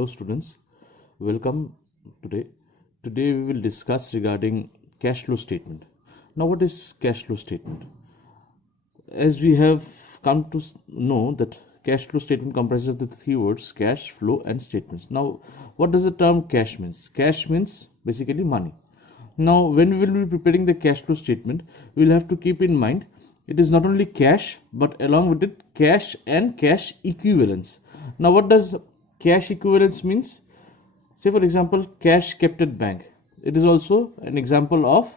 Hello students, welcome today. Today we will discuss regarding cash flow statement. Now what is cash flow statement? As we have come to know that cash flow statement comprises of the three words cash, flow and statements. Now what does the term cash means? Cash means basically money. Now when we will be preparing the cash flow statement, we will have to keep in mind it is not only cash but along with it cash and cash equivalents. Now what does cash equivalents means? Say for example cash kept at bank. It is also an example of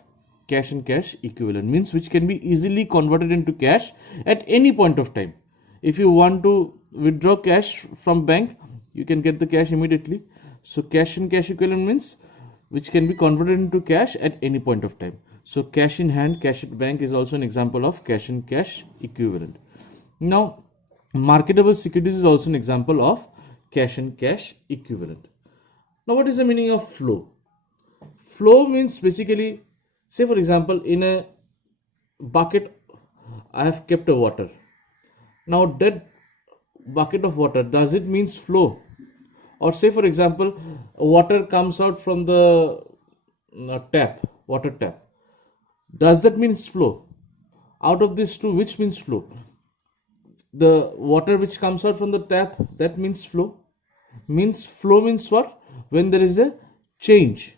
cash and cash equivalent, means which can be easily converted into cash at any point of time. If you want to withdraw cash from bank, you can get the cash immediately. So cash and cash equivalent means which can be converted into cash at any point of time. So cash in hand, cash at bank is also an example of cash and cash equivalent. Now marketable securities is also an example of cash and cash equivalent. Now what is the meaning of flow? Flow means basically, say for example in a bucket I have kept a water. Now that bucket of water, does it means flow? Or say for example water comes out from the water tap, does that means flow? Out of these two, which means flow? The water which comes out from the tap, that means flow. Flow means what? When there is a change,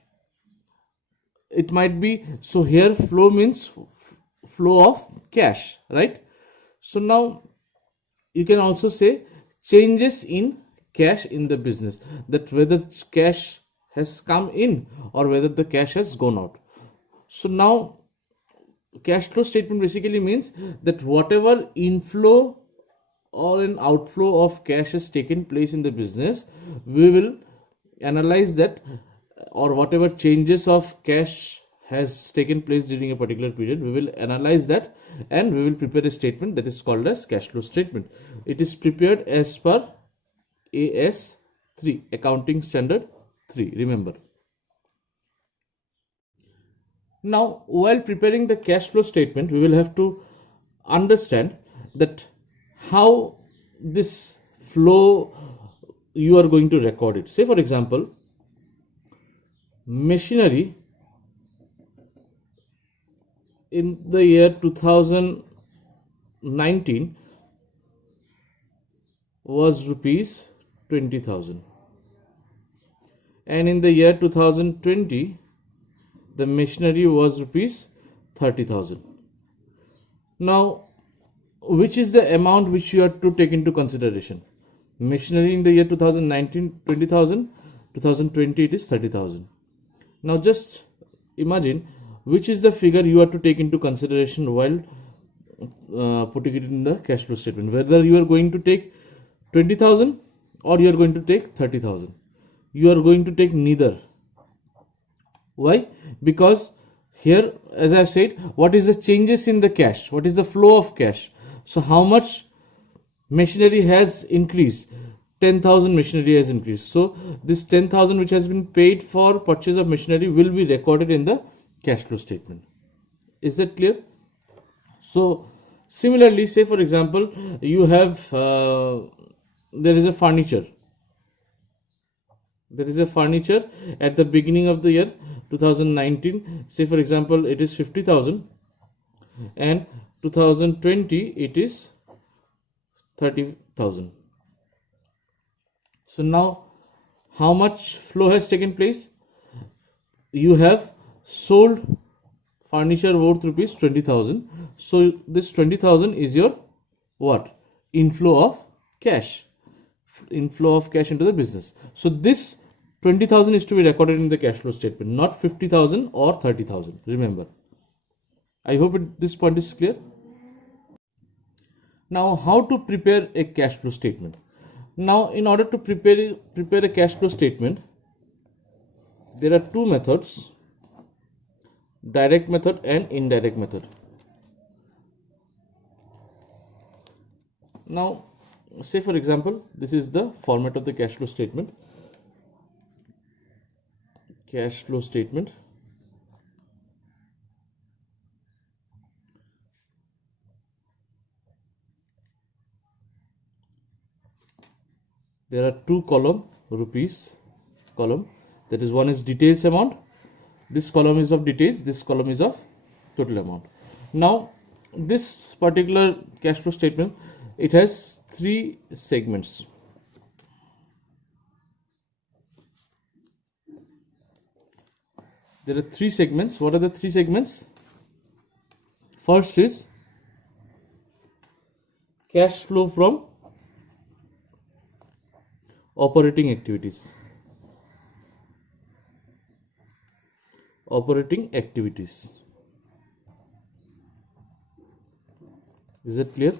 it might be, so here flow means flow of cash, right? So now you can also say changes in cash in the business, that whether cash has come in or whether the cash has gone out. So now cash flow statement basically means that whatever inflow or an outflow of cash has taken place in the business, we will analyze that, or whatever changes of cash has taken place during a particular period, we will analyze that and we will prepare a statement that is called as cash flow statement. It is prepared as per AS3, Accounting Standard 3, remember. Now while preparing the cash flow statement, we will have to understand that how this flow you are going to record it. Say for example machinery in the year 2019 was rupees 20,000, and in the year 2020 the machinery was rupees 30,000. Now which is the amount which you have to take into consideration? Machinery in the year 2019 20,000, 2020 it is 30,000. Now just imagine which is the figure you have to take into consideration while putting it in the cash flow statement, whether you are going to take 20,000 or you are going to take 30,000. You are going to take neither. Why? Because here, as I have said, what is the changes in the cash? What is the flow of cash? So how much machinery has increased? 10,000 machinery has increased. So this 10,000 which has been paid for purchase of machinery will be recorded in the cash flow statement. Is that clear? So similarly, say for example you have there is a furniture at the beginning of the year 2019. Say for example it is 50,000 and 2020 it is 30,000. So now how much flow has taken place? You have sold furniture worth rupees 20,000. So this 20,000 is your what? Inflow of cash into the business. So this 20,000 is to be recorded in the cash flow statement, not 50,000 or 30,000. Remember. I hope this point is clear. Now how to prepare a cash flow statement? Now in order to prepare a cash flow statement, there are two methods: direct method and indirect method. Now say for example this is the format of the cash flow statement. There are two columns, rupees column, that is one is details amount, this column is of details, this column is of total amount. Now this particular cash flow statement, it has three segments. There are three segments. What are the three segments? First is cash flow from operating activities. Operating activities. Is it clear?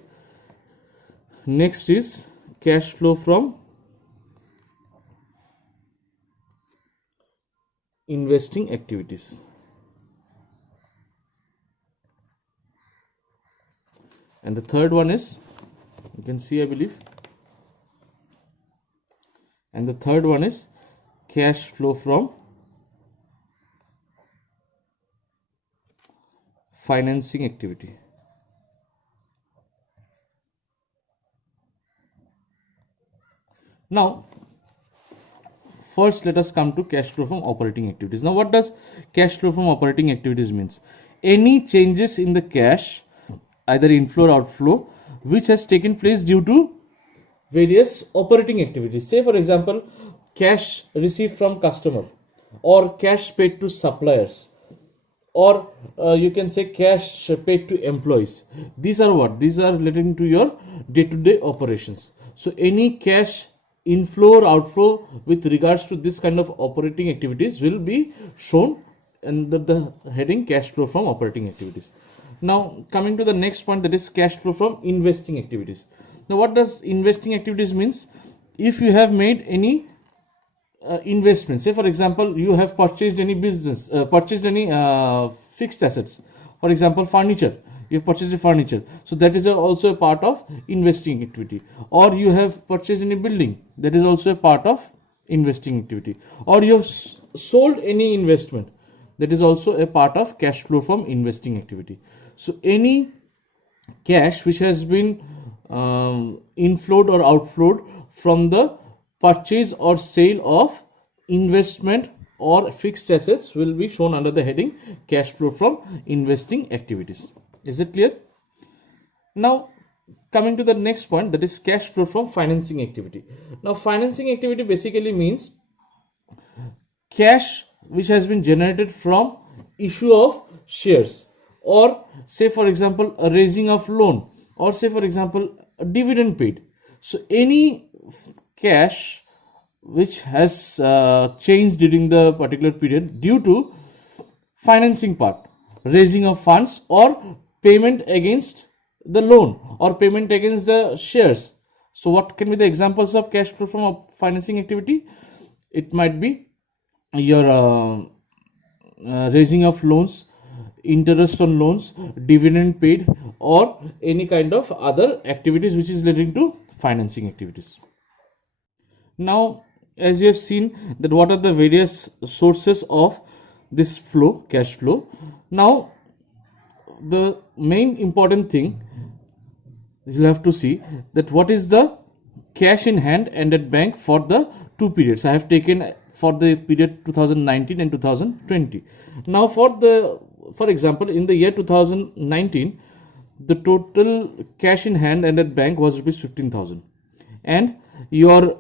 Next is cash flow from investing activities. And the third one is, you can see, I believe, and the third one is cash flow from financing activity. Now first let us come to cash flow from operating activities. Now what does cash flow from operating activities means? Any changes in the cash, either inflow or outflow, which has taken place due to various operating activities. Say for example, cash received from customer, or cash paid to suppliers, or you can say cash paid to employees. These are what? These are relating to your day-to-day operations. So any cash inflow or outflow with regards to this kind of operating activities will be shown under the heading cash flow from operating activities. Now coming to the next point, that is cash flow from investing activities. Now what does investing activities means? If you have made any investment, say for example you have purchased any business, purchased any fixed assets, for example furniture, you have purchased a furniture, so that is also a part of investing activity. Or you have purchased any building, that is also a part of investing activity. Or you have sold any investment, that is also a part of cash flow from investing activity. So any cash which has been inflowed or outflowed from the purchase or sale of investment or fixed assets will be shown under the heading cash flow from investing activities. Is it clear? Now coming to the next point, that is cash flow from financing activity. Now financing activity basically means cash which has been generated from issue of shares, or say for example a raising of loan, or say for example a dividend paid. So any cash which has changed during the particular period due to financing part, raising of funds, or payment against the loan, or payment against the shares. So what can be the examples of cash flow from financing activity? It might be your raising of loans, interest on loans, dividend paid, or any kind of other activities which is relating to financing activities. Now as you have seen that what are the various sources of this flow, cash flow. Now the main important thing you have to see that what is the cash in hand and at bank for the two periods. I have taken for the period 2019 and 2020. Now for example in the year 2019, the total cash in hand and at bank was rupees 15,000, and your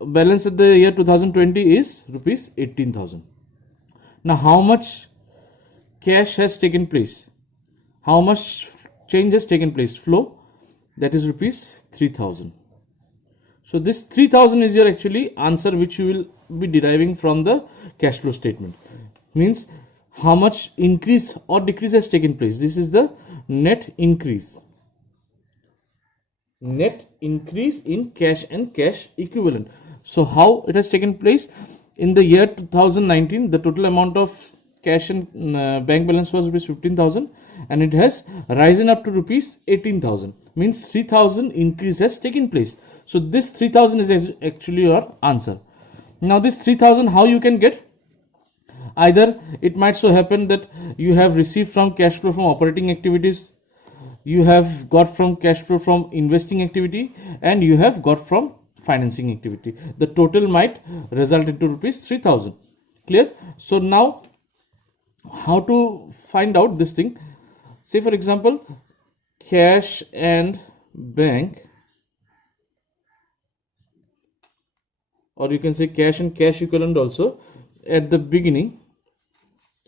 balance at the year 2020 is rupees 18,000. Now how much cash has taken place? How much change has taken place? Flow, that is rupees 3,000. So this 3,000 is your actually answer which you will be deriving from the cash flow statement. Means how much increase or decrease has taken place. This is the net increase. Net increase in cash and cash equivalent. So how it has taken place? In the year 2019, the total amount of cash and bank balance was rupees 15,000, and it has risen up to rupees 18,000. Means 3,000 increase has taken place. So this 3,000 is actually your answer. Now this 3,000 how you can get? Either it might so happen that you have received from cash flow from operating activities, you have got from cash flow from investing activity, and you have got from financing activity. The total might result into rupees 3000. Clear? So now how to find out this thing? Say for example, cash and bank, or you can say cash and cash equivalent also. At the beginning,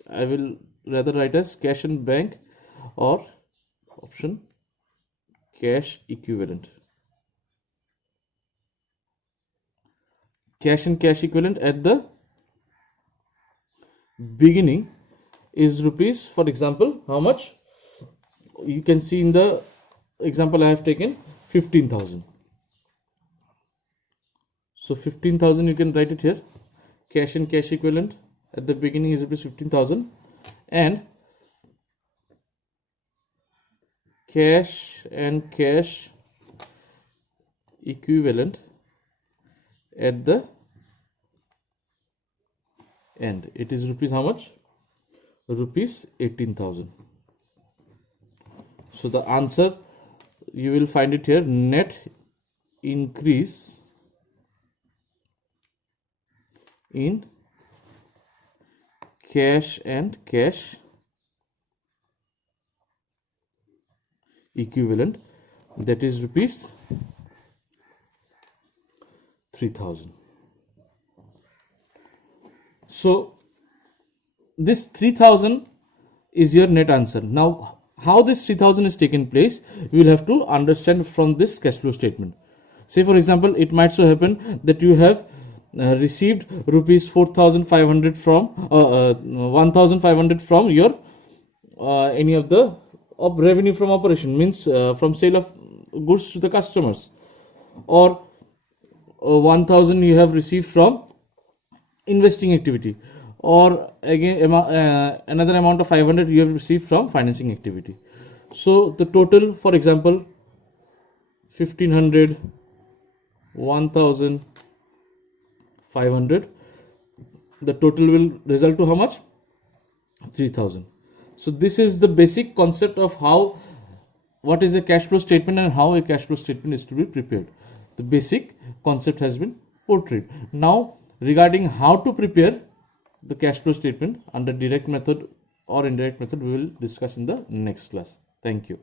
I will rather write as cash and bank, or option cash equivalent. Cash and cash equivalent at the beginning is rupees, for example, how much? You can see in the example I have taken 15,000. So 15,000, you can write it here. Cash and cash equivalent at the beginning is rupees 15,000, and cash and cash equivalent at the end, it is rupees how much? Rupees 18,000. So the answer, you will find it here, net increase in cash and cash equivalent, that is rupees 3000. So this 3000 is your net answer. Now how this 3000 is taken place, you will have to understand from this cash flow statement. Say for example, it might so happen that you have received rupees 4,500 from 1,500 from your any of the revenue from operation, means from sale of goods to the customers, or 1,000 you have received from investing activity, or again another amount of 500 you have received from financing activity. So the total, for example, 1,500, 1,500, the total will result to how much? 3,000. So this is the basic concept of what is a cash flow statement and how a cash flow statement is to be prepared. The basic concept has been portrayed. Now regarding how to prepare the cash flow statement under direct method or indirect method, we will discuss in the next class. Thank you.